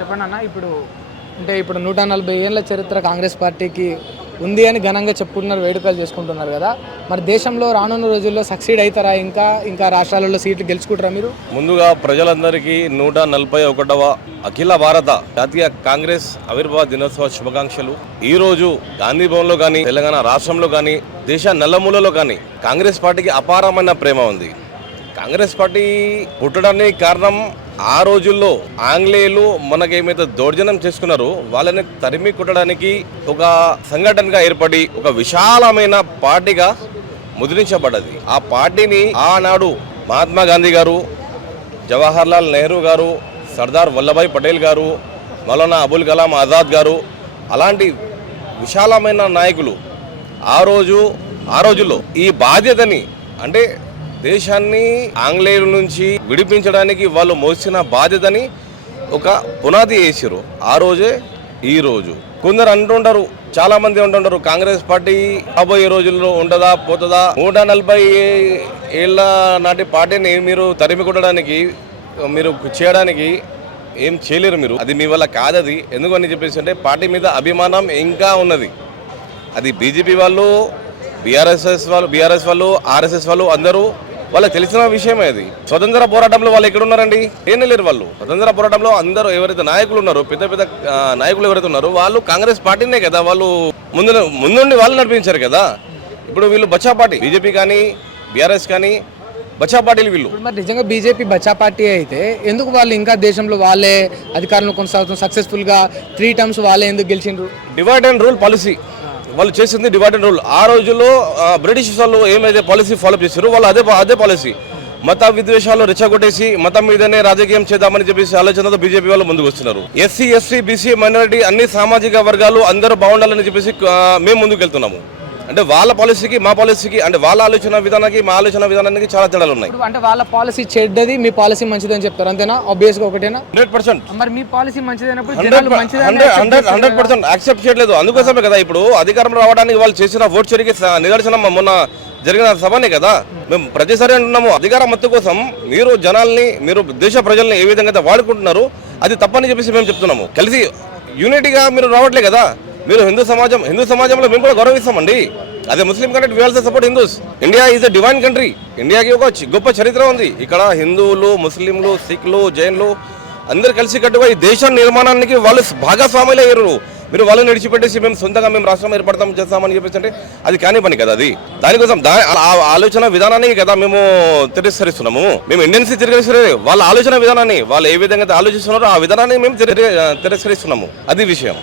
చెప్పండి అన్న. ఇప్పుడు 140 ఏళ్ళ చరిత్ర కాంగ్రెస్ పార్టీకి ఉంది అని ఘనంగా చెప్పుకుంటున్నారు, వేడుకలు చేసుకుంటున్నారు కదా. మరి దేశంలో రానున్న రోజుల్లో సక్సీడ్ అవుతారా? ఇంకా రాష్ట్రాలలో సీట్లు గెలుచుకుంటారా మీరు? ముందుగా ప్రజలందరికీ 141వ అఖిల భారత జాతీయ కాంగ్రెస్ ఆవిర్భావ దినోత్సవ శుభాకాంక్షలు. ఈ రోజు గాంధీ భవన్లో కానీ, తెలంగాణ రాష్ట్రంలో కానీ, దేశ నల్లమూలలో కానీ కాంగ్రెస్ పార్టీకి అపారమైన ప్రేమ ఉంది. కాంగ్రెస్ పార్టీ పుట్టడానికి కారణం ఆ రోజుల్లో ఆంగ్లేయులు మనకేమైతే దౌర్జన్యం చేసుకున్నారో వాళ్ళని తరిమి కొట్టడానికి ఒక సంఘటనగా ఏర్పడి ఒక విశాలమైన పార్టీగా ముద్రించబడ్డది. ఆ పార్టీని ఆనాడు మహాత్మా గాంధీ గారు, జవహర్ లాల్ నెహ్రూ గారు, సర్దార్ వల్లభాయ్ పటేల్ గారు, మౌలానా అబుల్ కలాం ఆజాద్ గారు అలాంటి విశాలమైన నాయకులు ఆ రోజుల్లో ఈ బాధ్యతని అంటే దేశాన్ని ఆంగ్లేయుల నుంచి విడిపించడానికి వాళ్ళు మోసిన బాధ్యతని ఒక పునాది వేసారు. ఆ రోజే ఈ రోజు కొందరు అంటుంటారు, చాలా మంది అంటుంటారు కాంగ్రెస్ పార్టీ రాబోయే రోజుల్లో ఉండదా పోతుందా, 140 ఏళ్ళ నాటి పార్టీని మీరు తరిమి కొట్టడానికి మీరు చేయడానికి ఏం చేయలేరు మీరు. అది మీ వల్ల కాదది. ఎందుకని చెప్పేసి అంటే పార్టీ మీద అభిమానం ఇంకా ఉన్నది. అది బీజేపీ వాళ్ళు, బీఆర్ఎస్ వాళ్ళు, ఆర్ఎస్ఎస్ వాళ్ళు అందరూ వాళ్ళకి తెలిసిన విషయమే. అది స్వతంత్ర పోరాటంలో వాళ్ళు ఎక్కడున్నారండి? లేరు. వాళ్ళు స్వతంత్ర పోరాటంలో అందరూ ఎవరైతే నాయకులు ఉన్నారో, పెద్ద నాయకులు ఎవరైతే ఉన్నారో వాళ్ళు కాంగ్రెస్ పార్టీనే కదా వాళ్ళు ముందుండి వాళ్ళు నడిపించారు కదా. ఇప్పుడు వీళ్ళు బచ్చా పార్టీ, బీజేపీ కానీ బీఆర్ఎస్ కానీ బచ్చా పార్టీలు వీళ్ళు. మరి నిజంగా బీజేపీ బచ్చా పార్టీ అయితే ఎందుకు వాళ్ళు ఇంకా దేశంలో వాళ్ళే అధికారంలో కొనసాగుతున్నారు? సక్సెస్ఫుల్గా 3 టర్మ్స్ వాళ్ళే ఎందుకు గెలిచిండ్రు? డివైడ్ అండ్ రూల్ పాలసీ వాళ్ళు చేసింది. డివైడ్ అండ్ రూల్ ఆ రోజుల్లో బ్రిటిష్ వాళ్ళు ఏమైతే పాలసీ ఫాలో చేశారో వాళ్ళు అదే పాలసీ. మత విద్వేషాలు రెచ్చగొట్టేసి మతం మీదనే రాజకీయం చేద్దామని చెప్పేసి ఆలోచనతో బీజేపీ వాళ్ళు ముందుకు వస్తున్నారు. ఎస్సీ, ఎస్టీ, బీసీ, మైనారిటీ అన్ని సామాజిక వర్గాలు అందరూ బాగుండాలని చెప్పేసి మేము ముందుకు వెళ్తున్నాము. అంటే వాళ్ళ పాలసీకి మా పాలసీకి అంటే వాళ్ళ ఆలోచన విధానానికి మా ఆలోచన విధానానికి చాలా తేడాలు ఉన్నాయి. అంటే వాళ్ళ పాలసీ చెడ్డది, మీ పాలసీ మంచిదని చెప్తారు అంతేనా? ఆబ్వియస్ గా ఒకటేనా? 100%. మరి మీ పాలసీ మంచిదైనప్పుడు 100% యాక్సెప్ట్ చేయట్లేదు. అందుకోసమే కదా ఇప్పుడు అధికారం రావడానికి వాళ్ళు చేసిన ఓట్ చోరీకి నిదర్శనం మొన్న జరిగిన సభనే కదా. మేము ప్రతిసారి అంటున్నాము అధికారం మత్తు కోసం మీరు జనాల్ని, మీరు దేశ ప్రజల్ని ఏ విధంగా అయితే వాడుకుంటున్నారు అది తప్పని చెప్పేసి మేము చెప్తున్నాము. కలిసి యూనిటీగా మీరు రావట్లే కదా. మీరు హిందూ సమాజంలో మేము కూడా గౌరవిస్తామండి. అదే ముస్లిం కంటే we also support Hindus. India is a divine country. ఇండియాకి ఒక గొప్ప చరిత్ర ఉంది. ఇక్కడ హిందువులు, ముస్లింలు, సిఖ్లు, జైన్లు అందరు కలిసి కట్టుగా ఈ దేశ నిర్మాణానికి వాళ్ళు భాగస్వాములు అయ్యారు. మీరు వాళ్ళని విడిచిపెట్టేసి మేము సొంతంగా మేము రాష్ట్రం చేస్తామని చెప్పేసి అంటే అది కాని పని కదా. అది దానికోసం ఆలోచన విధానాన్ని కదా మేము తిరస్కరిస్తున్నాము. మేము ఇండియన్స్ తిరస్కరిస్తే వాళ్ళ ఆలోచన విధానాన్ని, వాళ్ళు ఏ విధంగా ఆలోచిస్తున్నారో ఆ విధానాన్ని మేము తిరస్కరిస్తున్నాము. అది విషయం.